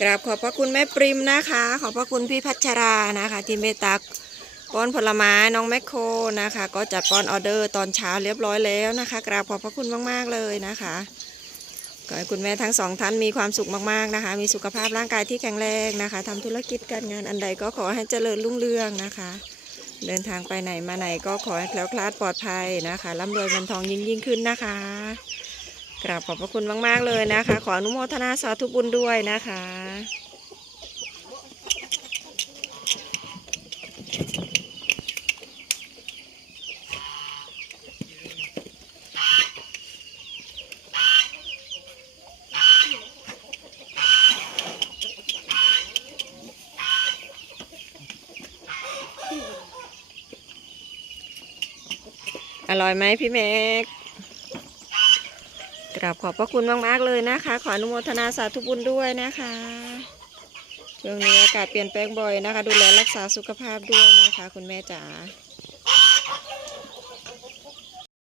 กราบขอบพระคุณแม่ปริมนะคะ ขอบพระคุณพี่พัชรานะคะ ที่เมตตาป้อนผลไม้น้องแมคโครนะคะ ก็จัดป้อนออเดอร์ตอนเช้าเรียบร้อยแล้วนะคะ กราบขอบพระคุณมาก ๆ เลยนะคะขอให้คุณแม่ทั้งสองท่านมีความสุขมากๆนะคะ มีสุขภาพร่างกายที่แข็งแรงนะคะทำธุรกิจการงานอันใดก็ขอให้เจริญรุ่งเรืองนะคะ เดินทางไปไหนมาไหนก็ขอให้แคล้วคลาดปลอดภัยนะคะร่ำรวยเงินทองยิ่งยิ่งขึ้นนะคะ กราบขอบพระคุณมาก ๆ เลยนะคะ ขออนุโมทนาสาธุบุญด้วยนะคะอร่อยไหมพี่เมก กราบขอบพระคุณมากๆเลยนะคะ ขออนุโมทนาสาธุบุญด้วยนะคะช่วงนี้อากาศเปลี่ยนแปลงบ่อยนะคะ ดูแลรักษาสุขภาพด้วยนะคะ คุณแม่จ๋า